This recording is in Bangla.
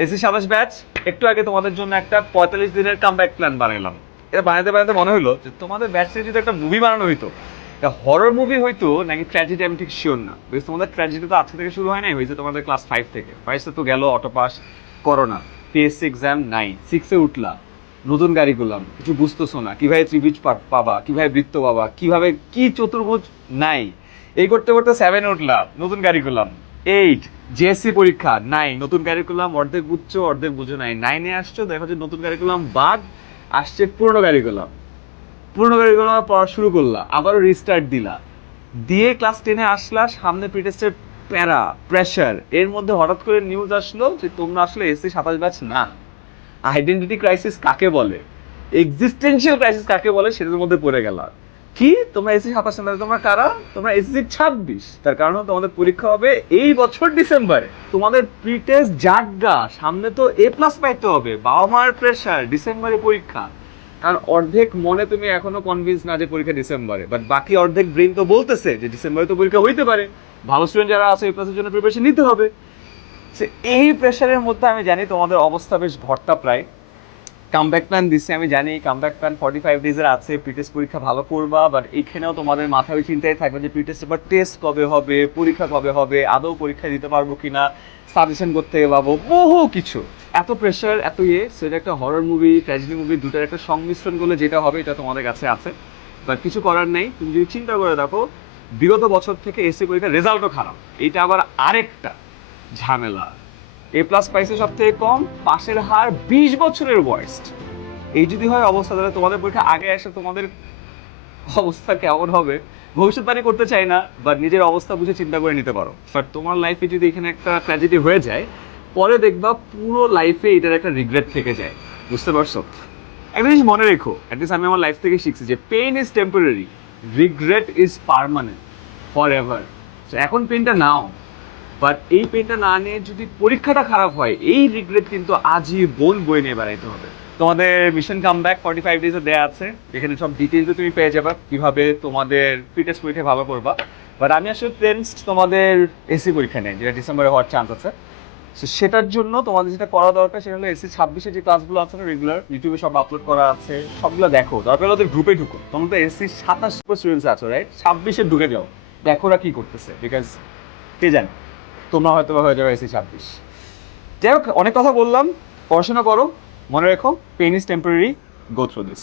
এসি 27 ব্যাচ একটু আগে তোমাদের জন্য একটা 45 দিনের কামব্যাক প্ল্যান বানাইলাম। এটা বানাতে বানাতে মনে হলো যে তোমাদের ব্যাচ থেকে যদি একটা মুভি বানানো হইতো, একটা হরর মুভি হইতো নাকি ট্র্যাজেডি, আমি ঠিক শিওর না। বিকজ তোমাদের ট্র্যাজেডি তো আজকে থেকে শুরু হয় নাই, হয়েছে তোমাদের ক্লাস 5 থেকে। 5 তো গেল, auto pass, corona, PSC exam নাই, 6-এ উঠলা, নতুন গাড়ি করলাম, কিছু বুঝতেছো না কিভাবে ত্রিভুজ পাবা, কিভাবে বৃত্ত পাবা, কিভাবে কি চতুর্ভুজ নাই। এই করতে করতে 7-এ উঠলাম, নতুন গাড়ি করলাম। 8 জিএসসি পরীক্ষা নাই, নতুন কারিকুলাম, অর্ধেক বুঝছো অর্ধেক বুঝো নাই। 9-এ আসছো, দেখো যে নতুন কারিকুলাম বাদ, আসছে পুরনো কারিকুলাম। পুরনো কারিকুলাম পড়া শুরু করলা, আবারও রিস্টার্ট দিলা, দিয়ে ক্লাস 10-এ আসলা, সামনে প্রিটেস্টের প্যারা, প্রেশার, এর মধ্যে হঠাৎ করে নিউজ আসলো যে তোমরা আসলে এসসি 27 ব্যাচ না। আইডেন্টিটি ক্রাইসিস কাকে বলে, এক্সিস্টেন্সিয়াল ক্রাইসিস কাকে বলে, সেটার মধ্যে পড়ে গেল। কি তোমরা এসি 27 না, তোমরা কারা? তোমরা এসি 26। তার কারণ তোমাদের পরীক্ষা হবে এই বছর ডিসেম্বরে। তোমাদের প্রি টেস্ট জাগা, সামনে তো এ প্লাস পাইতে হবে, বাবা মার প্রেশার, ডিসেম্বরে পরীক্ষা। কারণ অর্ধেক মনে তুমি এখনো কনভিন্স না যে পরীক্ষা ডিসেম্বরে, বাট বাকি অর্ধেক ব্রেন তো বলতেছে যে ডিসেম্বরে তো পরীক্ষা হইতে পারে, ভালো স্টুডেন্ট যারা আছে এ প্লাসের জন্য প্রিপারেশন নিতে হবে। এই প্রেশারের মধ্যে আমি জানি তোমাদের অবস্থা বেশ ভর্তা প্রায়। কামব্যাক প্ল্যান দিচ্ছে, আমি জানি কামব্যাক প্ল্যান 45 ডেজের আছে, প্রিটেস্ট পরীক্ষা ভালো করবা, বাট এইখানেও তোমাদের মাথায় ওই চিন্তায় থাকবে যে প্রিটেস্ট এবার টেস্ট কবে হবে, পরীক্ষা কবে হবে, আদৌ পরীক্ষা দিতে পারবো কিনা, সাজেশন করতে পাবো, বহু কিছু। এত প্রেশার, এত সেটা একটা হরর মুভি, ট্র্যাজেডি মুভি, দুটার একটা সংমিশ্রণ করলে যেটা হবে, এটা তোমাদের কাছে আছে। বাট কিছু করার নেই। তুমি যদি চিন্তা করে দেখো, বিগত বছর থেকে এসএ পরীক্ষার রেজাল্টও খারাপ, এটা আবার আরেকটা ঝামেলা। এ প্লাস পাইছে সব থেকে কম, পাশের হার 20 বছরের ওয়ার্স্ট। এই যদি হয় অবস্থা, তাহলে তোমাদের পরীক্ষা আগে এসে তোমাদের অবস্থা কেমন হবে ভবিষ্যৎবাণী করতে চাই না, বাট নিজের অবস্থা বুঝে চিন্তা করে নিতে পারো। বাট তোমার লাইফে যদি এখানে একটা ট্র্যাজেডি হয়ে যায়, পরে দেখবা পুরো লাইফে এটার একটা রিগ্রেট থেকে যায়। বুঝতে পারছো? একটা জিনিস মনে রেখো, অ্যাটলিস্ট আমি আমার লাইফ থেকে শিখছি যে pain is temporary, regret is permanent, for ever. এখন পেনটা নাও, বাট এই পেনটা না নিয়ে যদি পরীক্ষাটা খারাপ হয়, এই রিগ্রেট কিন্তু আজীবন বয়ে নিয়ে বেড়াইতে হবে। তোমাদের মিশন কামব্যাক 45 ডেজে দেওয়া আছে, এখানে সব ডিটেলসে তুমি পেয়ে যাবে কিভাবে তোমাদের ফিটেস্ট পরীক্ষা ভালো করবা। বাট আমি আসলে টেন্সড তোমাদের এসি পরীক্ষা নেই, যেটা ডিসেম্বরে হওয়ার চান্স আছে। সো সেটার জন্য তোমাদের যেটা করা দরকার সেটা হলো এসি 26-এ যে ক্লাসগুলো আছে না রেগুলার, ইউটিউবে সব আপলোড করা আছে, সবগুলো দেখো। দরকার হলে ওদের গ্রুপে ঢুকো, তোমরা তো এসি 27 স্টুডেন্টস আছো রাইট, 26-এ ঢুকে যাও, দেখো ওরা কি করতেছে, বিকজ কে জানে তোমরা হয়তো বা হয়ে যাবে এসি 26। যাই হোক, অনেক কথা বললাম, পড়াশোনা করো, মনে রেখো pain is temporary, go through this.